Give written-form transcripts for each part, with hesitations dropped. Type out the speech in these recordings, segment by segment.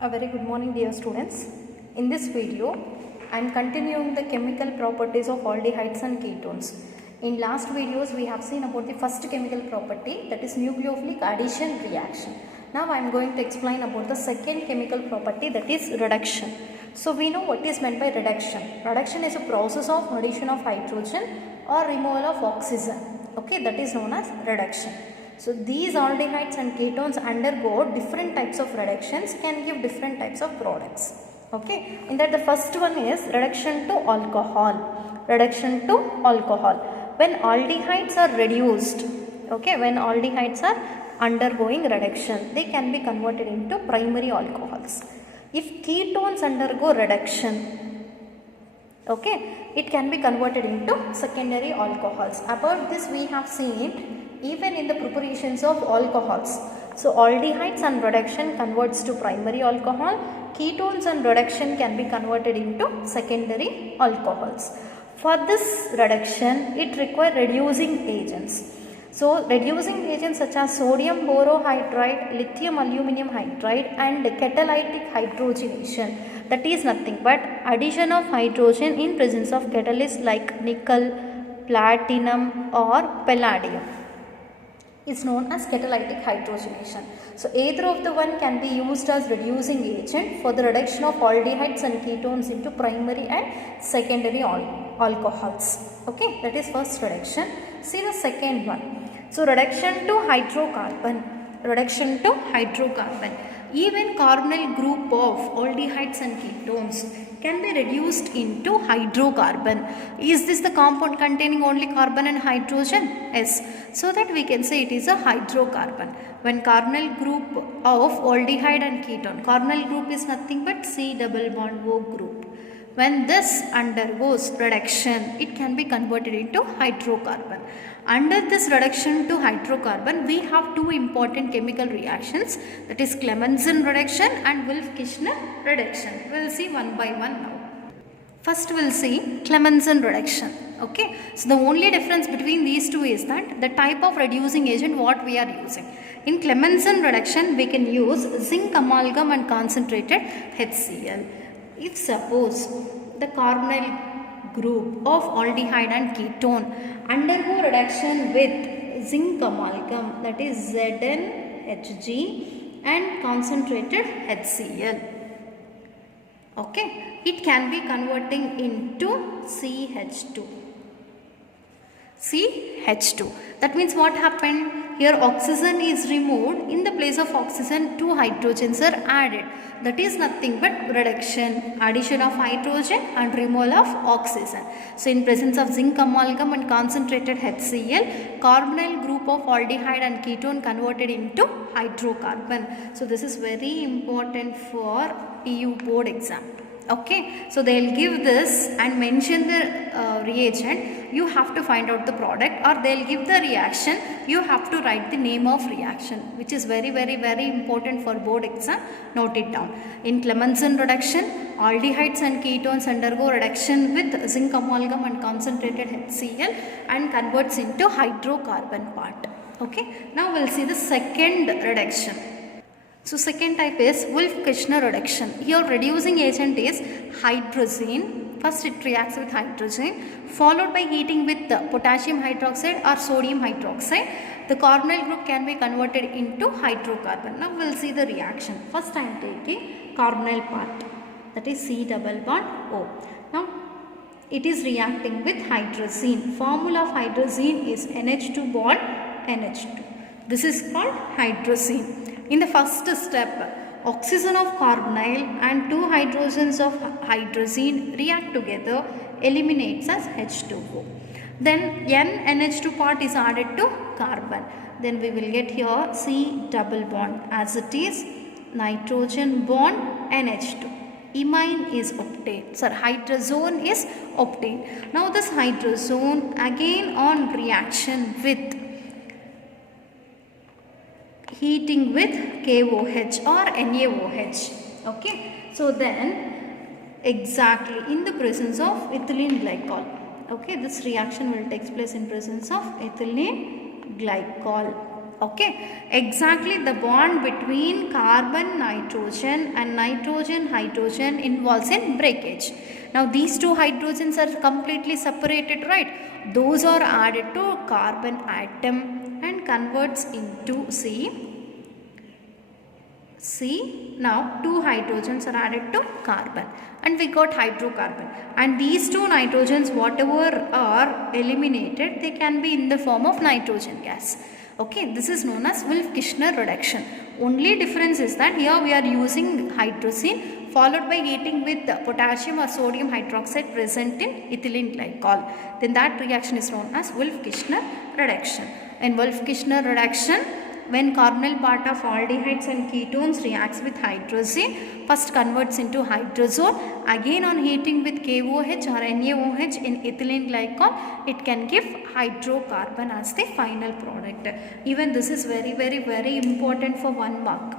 A very good morning, dear students. In this video, I am continuing the chemical properties of aldehydes and ketones. In last videos, we have seen about the first chemical property, that is nucleophilic addition reaction. Now I am going to explain about the second chemical property, that is reduction. So we know what is meant by reduction. Reduction is a process of addition of hydrogen or removal of oxygen. Okay, that is known as reduction. So these aldehydes and ketones undergo different types of reductions, can give different types of products. Okay, in that the first one is reduction to alcohol. Reduction to alcohol. When aldehydes are reduced, okay, when aldehydes are undergoing reduction, they can be converted into primary alcohols. If ketones undergo reduction, okay, it can be converted into secondary alcohols. About this we have seen it even in the preparations of alcohols. So aldehydes and reduction converts to primary alcohol. Ketones and reduction can be converted into secondary alcohols. For this reduction, it requires reducing agents. So reducing agents such as sodium borohydride, lithium aluminum hydride and catalytic hydrogenation, that is nothing but addition of hydrogen in presence of catalysts like nickel, platinum or palladium is known as catalytic hydrogenation. So either of the one can be used as reducing agent for the reduction of aldehydes and ketones into primary and secondary alcohols. Okay, that is first reduction. See the second one. So reduction to hydrocarbon. Reduction to hydrocarbon. Even carbonyl group of aldehydes and ketones can be reduced into hydrocarbon. Is this the compound containing only carbon and hydrogen? Yes. So that we can say it is a hydrocarbon. When carbonyl group of aldehyde and ketone, carbonyl group is nothing but C double bond O group. When this undergoes reduction, it can be converted into hydrocarbon. Under this reduction to hydrocarbon, we have two important chemical reactions, that is Clemmensen reduction and Wolff-Kishner reduction. We will see one by one now. First we will see Clemmensen reduction. Okay, so the only difference between these two is that the type of reducing agent what we are using. In Clemmensen reduction, we can use zinc amalgam and concentrated HCl. If suppose the carbonyl group of aldehyde and ketone undergo reduction with zinc amalgam, that is ZnHg and concentrated HCl, okay, it can be converting into CH2. CH2. That means what happened? Here oxygen is removed. In the place of oxygen, two hydrogens are added. That is nothing but reduction, addition of hydrogen and removal of oxygen. So in presence of zinc amalgam and concentrated HCl, carbonyl group of aldehyde and ketone converted into hydrocarbon. So this is very important for PU board exam. Okay, so they will give this and mention the reagent. You have to find out the product, or they will give the reaction. You have to write the name of reaction, which is very important for board exam. Note it down. In Clemmensen reduction, aldehydes and ketones undergo reduction with zinc amalgam and concentrated HCl and converts into hydrocarbon part. Okay, now we will see the second reduction. So second type is Wolff-Kishner reduction. Here reducing agent is hydrazine. First it reacts with hydrogen, followed by heating with potassium hydroxide or sodium hydroxide. The carbonyl group can be converted into hydrocarbon. Now we will see the reaction. First I am taking carbonyl part, that is C double bond O. Now it is reacting with hydrazine. Formula of hydrazine is NH2 bond NH2. This is called hydrazine. In the first step, oxygen of carbonyl and two hydrogens of hydrazine react together, eliminates as H2O. Then NH2 part is added to carbon. Then we will get here C double bond, as it is nitrogen bond NH2. Imine is obtained. Sir, hydrazone is obtained. Now this hydrazone again on reaction with heating with KOH or NaOH. Okay, so then exactly in the presence of ethylene glycol. Okay, this reaction will take place in presence of ethylene glycol. Okay, exactly the bond between carbon nitrogen and nitrogen hydrogen involves in breakage. Now these two hydrogens are completely separated, right? Those are added to carbon atom and converts into now two hydrogens are added to carbon and we got hydrocarbon, and these two nitrogens whatever are eliminated, they can be in the form of nitrogen gas. Okay, this is known as Wolff-Kishner reduction. Only difference is that here we are using hydrazine followed by heating with potassium or sodium hydroxide present in ethylene glycol. Then that reaction is known as Wolff-Kishner reduction. In Wolff-Kishner reduction, when carbonyl part of aldehydes and ketones reacts with hydrazine, first converts into hydrazone, again on heating with KOH or NaOH in ethylene glycol, it can give hydrocarbon as the final product. Even this is very important for 1 mark.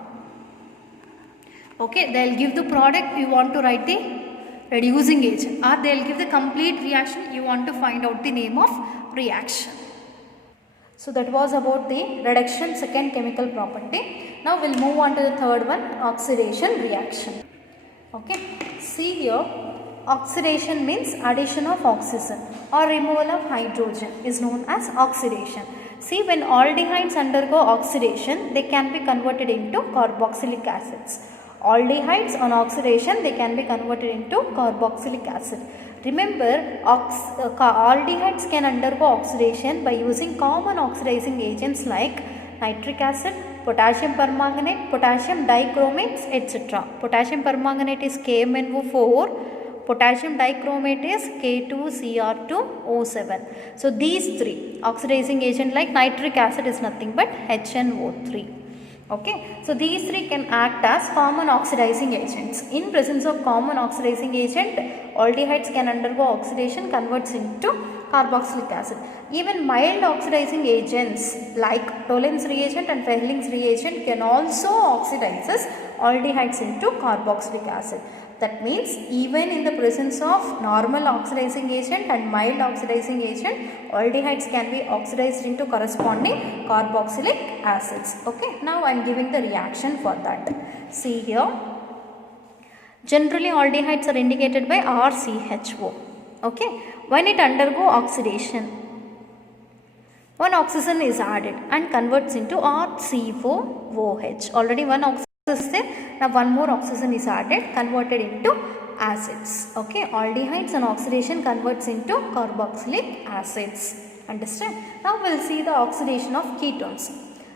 Okay, they will give the product, you want to write the reducing agent, or they will give the complete reaction, you want to find out the name of reaction. So that was about the reduction, second chemical property. Now we will move on to the third one, oxidation reaction. Okay, see here, oxidation means addition of oxygen or removal of hydrogen is known as oxidation. See, when aldehydes undergo oxidation, they can be converted into carboxylic acids. Aldehydes on oxidation, they can be converted into carboxylic acid. Remember, aldehydes can undergo oxidation by using common oxidizing agents like nitric acid, potassium permanganate, potassium dichromate, etc. Potassium permanganate is KMnO4, potassium dichromate is K2Cr2O7. So these three oxidizing agent like nitric acid is nothing but HNO3. Okay, so these three can act as common oxidizing agents. In presence of common oxidizing agent, aldehydes can undergo oxidation, converts into carboxylic acid. Even mild oxidizing agents like Tollens reagent and Fehling's reagent can also oxidize aldehydes into carboxylic acid. That means even in the presence of normal oxidizing agent and mild oxidizing agent, aldehydes can be oxidized into corresponding carboxylic acids. Okay, now I am giving the reaction for that. See here, generally aldehydes are indicated by RCHO. Okay, when it undergo oxidation, one oxygen is added and converts into RCOOH. Already one oxygen is there, now one more oxygen is added, converted into acids. Okay, aldehydes on oxidation converts into carboxylic acids. Understand? Now we will see the oxidation of ketones.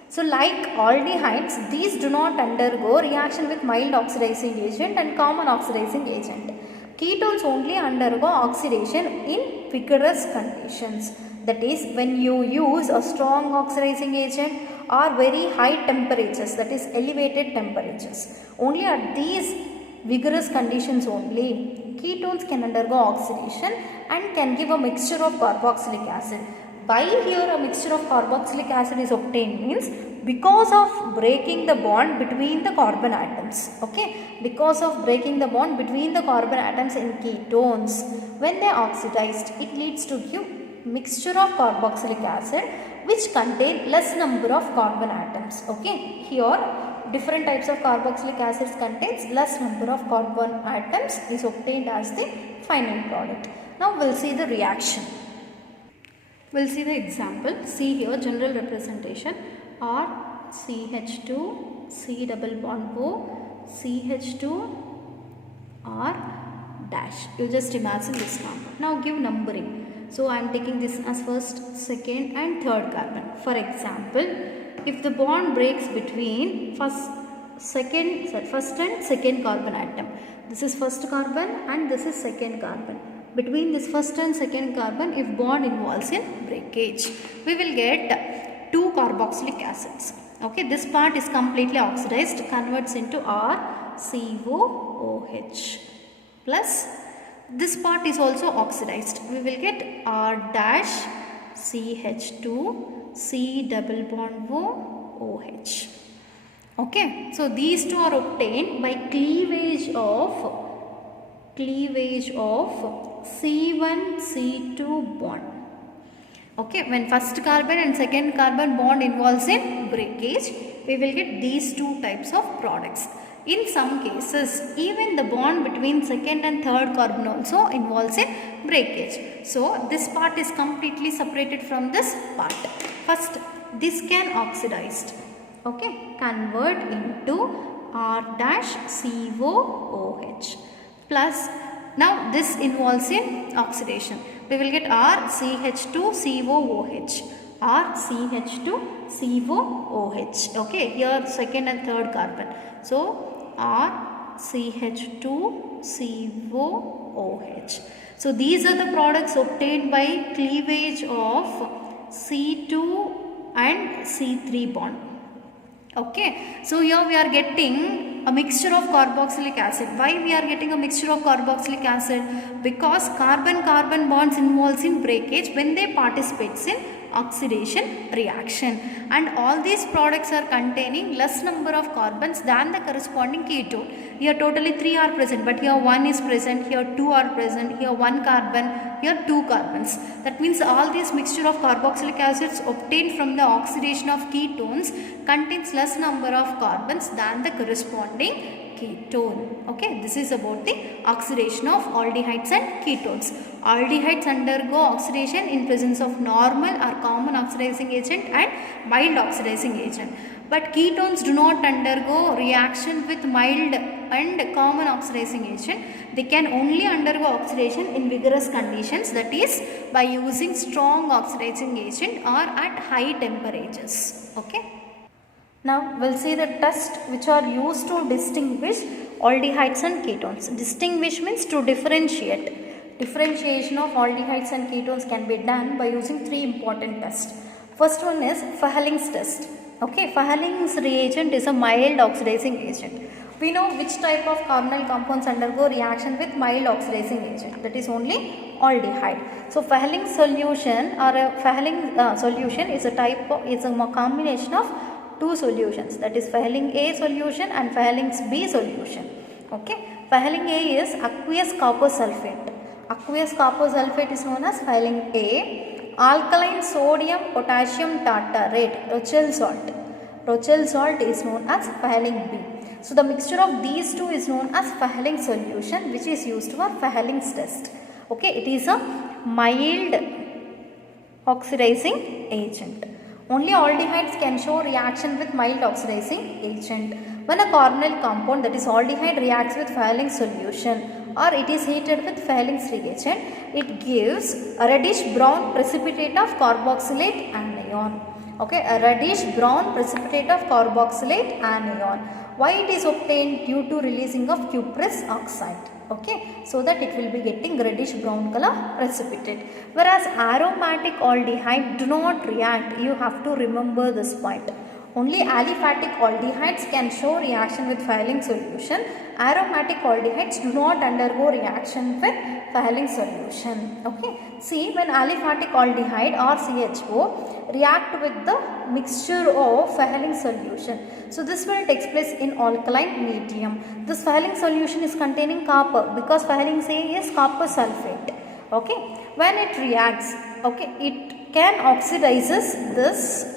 So like aldehydes, these do not undergo reaction with mild oxidizing agent and common oxidizing agent. Ketones only undergo oxidation in vigorous conditions. That is, when you use a strong oxidizing agent or very high temperatures, that is elevated temperatures. Only at these vigorous conditions only, ketones can undergo oxidation and can give a mixture of carboxylic acid. Why here a mixture of carboxylic acid is obtained means because of breaking the bond between the carbon atoms. Okay, because of breaking the bond between the carbon atoms in ketones, when they are oxidized, it leads to give mixture of carboxylic acid which contain less number of carbon atoms. Okay, here different types of carboxylic acids contains less number of carbon atoms is obtained as the final product. Now we will see the reaction. We will see the example. See here, general representation R CH2 C double bond O CH2 R dash. You just imagine this number. Now give numbering. So I am taking this as first, second and third carbon. For example, if the bond breaks between first and second carbon atom, this is first carbon and this is second carbon. Between this first and second carbon, if bond involves in breakage, we will get two carboxylic acids. Okay, this part is completely oxidized, converts into RCOOH plus this part is also oxidized. We will get R dash CH2 C double bond O OH. Okay, so these two are obtained by cleavage of C1 C2 bond. Okay, when first carbon and second carbon bond involves in breakage, we will get these two types of products. In some cases, even the bond between second and third carbon also involves in breakage. So, this part is completely separated from this part. First, this can oxidized, okay, convert into R-COOH plus, now this involves in oxidation. We will get RCH2COOH. RCH2COOH. Okay, here second and third carbon. So, RCH2COOH. So, these are the products obtained by cleavage of C2 and C3 bond. Okay, so here we are getting a mixture of carboxylic acid. Why we are getting a mixture of carboxylic acid? Because carbon-carbon bonds involves in breakage when they participate in oxidation reaction, and all these products are containing less number of carbons than the corresponding ketone. Here totally 3 are present, but here 1 is present, here 2 are present, here 1 carbon, here 2 carbons. That means all these mixture of carboxylic acids obtained from the oxidation of ketones contains less number of carbons than the corresponding ketone. Okay, this is about the oxidation of aldehydes and ketones. Aldehydes undergo oxidation in presence of normal or common oxidizing agent and mild oxidizing agent. But ketones do not undergo reaction with mild and common oxidizing agent. They can only undergo oxidation in vigorous conditions, that is by using strong oxidizing agent or at high temperatures. Okay. Now we will see the tests which are used to distinguish aldehydes and ketones. Distinguish means to differentiate. Differentiation of aldehydes and ketones can be done by using 3 important tests. First one is Fahling's test. Okay, Fahling's reagent is a mild oxidizing agent. We know which type of carbonyl compounds undergo reaction with mild oxidizing agent, that is only aldehyde. So Fahling's solution or a Fahling solution is a combination of 2 solutions, that is Fahling A solution and Fahling's B solution. Okay, Fahling A is aqueous copper sulfate. Aqueous copper sulfate is known as Fahling A. Alkaline sodium potassium tartarate, Rochelle salt. Rochelle salt is known as Fahling B. So the mixture of these two is known as Fahling solution, which is used for Fahling's test. Okay, it is a mild oxidizing agent. Only aldehydes can show reaction with mild oxidizing agent. When a carbonyl compound, that is aldehyde, reacts with Fahling's solution or it is heated with Fahling's reagent, it gives a reddish brown precipitate of carboxylate anion. Okay, a reddish brown precipitate of carboxylate anion. Why it is obtained? Due to releasing of cuprous oxide. Okay, so that it will be getting reddish brown color precipitate. Whereas aromatic aldehyde do not react. You have to remember this point. Only aliphatic aldehydes can show reaction with Fahling solution. Aromatic aldehydes do not undergo reaction with Fahling solution. Okay. See, when aliphatic aldehyde or CHO react with the mixture of Fahling solution. So, this will take place in alkaline medium. This Fahling solution is containing copper because Fahling A is copper sulfate. Okay. When it reacts, okay, it can oxidizes this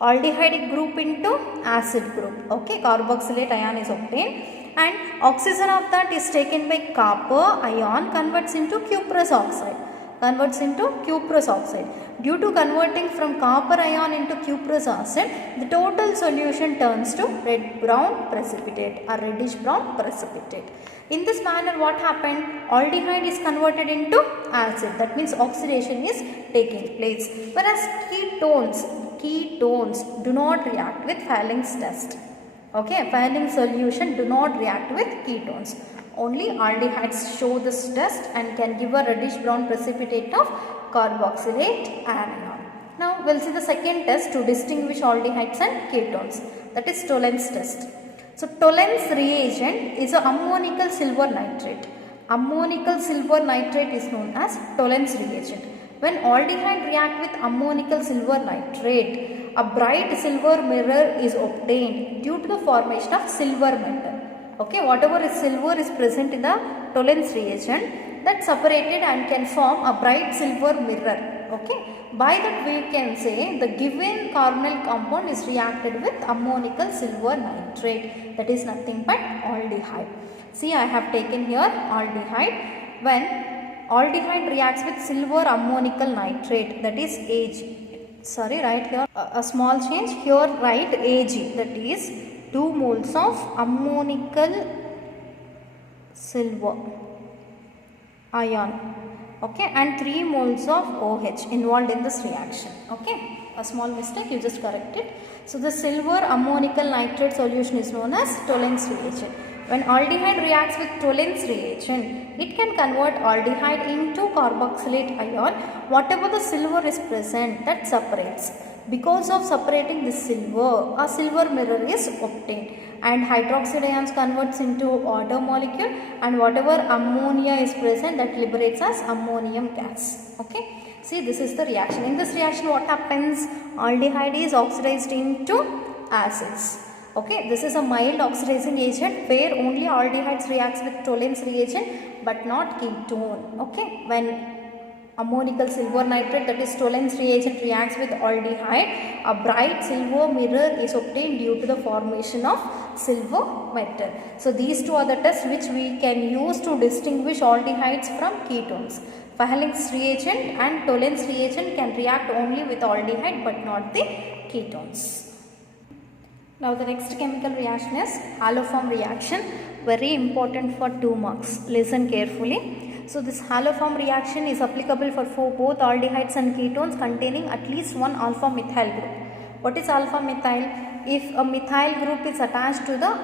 aldehyde group into acid group. Okay, carboxylate ion is obtained and oxygen of that is taken by copper ion, converts into cuprous oxide. Due to converting from copper ion into cuprous acid, the total solution turns to red brown precipitate or reddish brown precipitate. In this manner, what happened? Aldehyde is converted into acid. That means oxidation is taking place. Whereas ketones do not react with Fahling's test. Okay, Fahling solution do not react with ketones. Only aldehydes show this test and can give a reddish brown precipitate of carboxylate anion. Now, we will see the second test to distinguish aldehydes and ketones, that is Tollens test. So, Tollens reagent is a ammonical silver nitrate. Ammonical silver nitrate is known as Tollens reagent. When aldehyde react with ammonical silver nitrate, a bright silver mirror is obtained due to the formation of silver metal. Okay, whatever is silver is present in the Tollens reagent, that separated and can form a bright silver mirror. Okay, By that we can say the given carbonyl compound is reacted with ammonical silver nitrate, that is nothing but aldehyde. See, I have taken here aldehyde. When aldehyde reacts with silver ammonical nitrate, that is Ag. Sorry, write here a small change. Here write Ag, that is 2 moles of ammonical silver ion, okay, and 3 moles of OH involved in this reaction. Okay, a small mistake, you just correct it. So the silver ammonical nitrate solution is known as Tollens reagent. When aldehyde reacts with Tollens reagent, it can convert aldehyde into carboxylate ion. Whatever the silver is present, that separates. Because of separating this silver, a silver mirror is obtained, and hydroxide ions converts into water molecule, and whatever ammonia is present, that liberates as ammonium gas. Okay. See, this is the reaction. In this reaction, what happens? Aldehyde is oxidized into acids. Okay, this is a mild oxidizing agent where only aldehydes reacts with Tollens reagent but not ketone. Okay, when ammonical silver nitrate, that is Tollens reagent, reacts with aldehyde, a bright silver mirror is obtained due to the formation of silver metal. So these two are the tests which we can use to distinguish aldehydes from ketones. Fahrenheit's reagent and Tollens reagent can react only with aldehyde but not the ketones. Now the next chemical reaction is haloform reaction, very important for 2 marks. Listen carefully. So this haloform reaction is applicable for both aldehydes and ketones containing at least one alpha methyl group. What is alpha methyl? If a methyl group is attached to the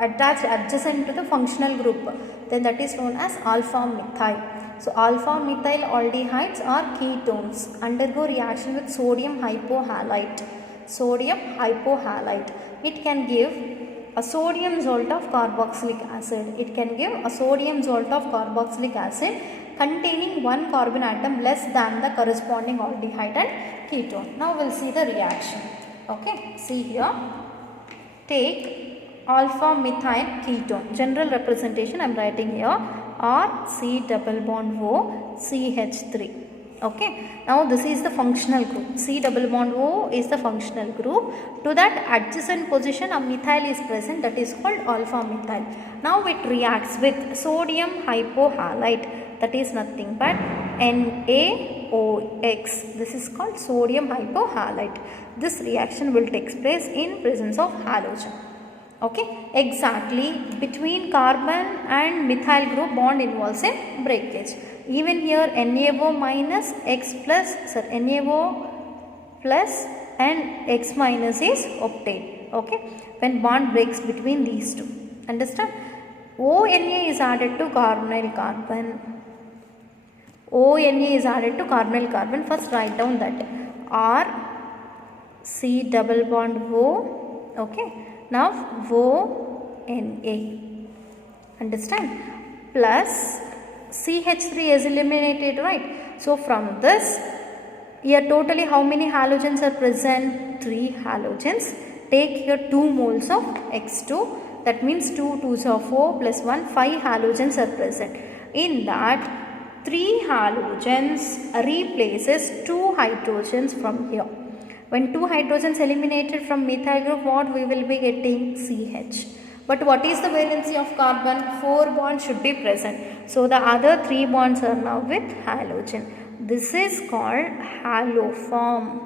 adjacent to the functional group, then that is known as alpha methyl. So alpha methyl aldehydes are ketones, undergo reaction with sodium hypohalite. Sodium hypohalite. It can give a sodium salt of carboxylic acid. It can give a sodium salt of carboxylic acid containing one carbon atom less than the corresponding aldehyde and ketone. Now we will see the reaction. Okay, see here. Take alpha methyl ketone. General representation I am writing here. R C double bond O CH3. Okay, now this is the functional group. C double bond O is the functional group. To that adjacent position a methyl is present, that is called alpha methyl. Now it reacts with sodium hypohalite, that is nothing but NaOX. This is called sodium hypohalite. This reaction will take place in presence of halogen. Okay, exactly between carbon and methyl group bond involves in breakage. Even here NaO minus X plus, NaO plus and X minus is obtained. Okay, when bond breaks between these two. Understand? ONA is added to carbonyl carbon. ONA is added to carbonyl carbon. First write down that R C double bond O. Okay. Now ONA. Understand? Plus CH3 is eliminated, right? So from this, here totally how many halogens are present? 3 halogens. Take here 2 moles of X2. That means 2 2s are 4 plus 1, 5 halogens are present. In that, 3 halogens replaces 2 hydrogens from here. When 2 hydrogens eliminated from methyl group, what we will be getting? CH. But what is the valency of carbon? 4 bonds should be present. So the other 3 bonds are now with halogen. This is called haloform.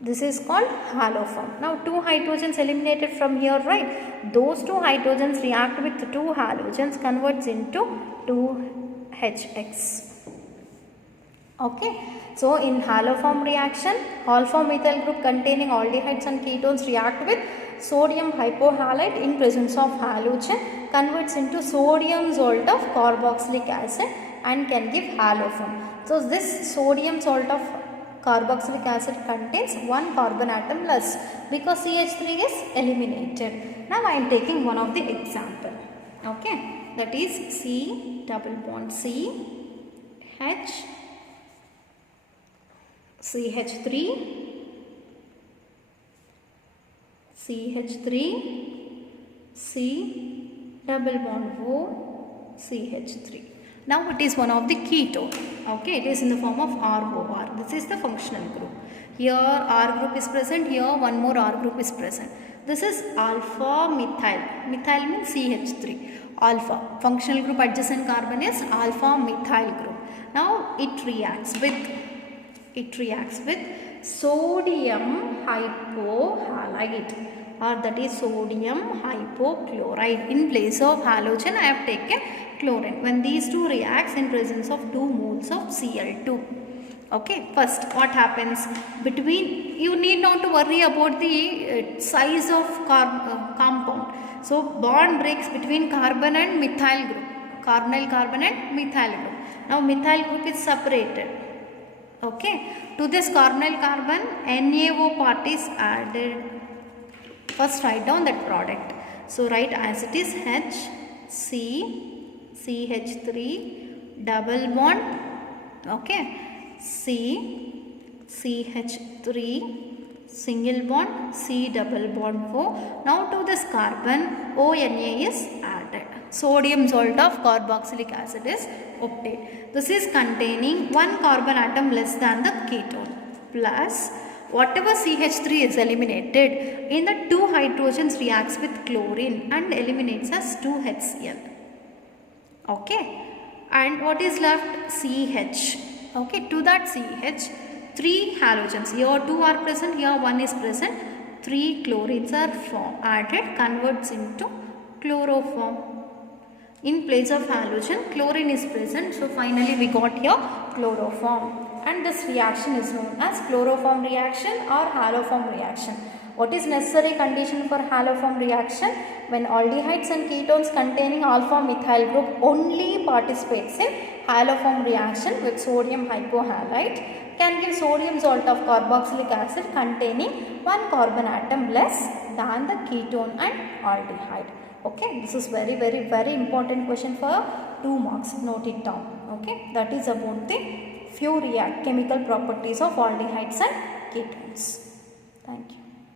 This is called haloform. Now 2 hydrogens eliminated from here, right? Those 2 hydrogens react with 2 halogens, converts into 2HX. Okay. So in haloform reaction, alpha methyl group containing aldehydes and ketones react with sodium hypohalite in presence of halogen, converts into sodium salt of carboxylic acid and can give haloform. So this sodium salt of carboxylic acid contains one carbon atom less because CH3 is eliminated. Now I am taking one of the example. Okay, that is C double bond C H CH3 CH3 C double bond O CH3. Now it is one of the ketone. Okay, it is in the form of ROR. This is the functional group. Here R group is present, here one more R group is present. This is alpha methyl. Methyl means CH3. Alpha. Functional group adjacent carbon is alpha methyl group. Now it reacts with sodium hypohalide, or that is sodium hypochloride. In place of halogen I have taken chlorine. When these two reacts in presence of 2 moles of Cl2. Okay, first what happens between, you need not to worry about the size of compound. So bond breaks between carbon and methyl group, carbonyl carbon and methyl group. Now methyl group is separated. Okay, to this carbonyl carbon NaO part is added. First write down that product. So write as it is HCCH3 double bond. Okay, CH3 single bond, C double bond 4. Now to this carbon ONA is added. Sodium salt of carboxylic acid is obtained. This is containing one carbon atom less than the ketone, plus whatever CH3 is eliminated in the 2 hydrogens reacts with chlorine and eliminates as 2HCl. Okay, and what is left? CH. Okay, to that CH, 3 halogens. Here 2 are present, here 1 is present. 3 chlorines are added, converts into chloroform. In place of halogen, chlorine is present. So finally we got here chloroform. And this reaction is known as chloroform reaction or haloform reaction. What is necessary condition for haloform reaction? When aldehydes and ketones containing alpha methyl group only participates in haloform reaction with sodium hypohalide, can give sodium salt of carboxylic acid containing one carbon atom less than the ketone and aldehyde. Okay, this is very important question for 2 marks. Note it down. Okay, that is about the few chemical properties of aldehydes and ketones. Thank you.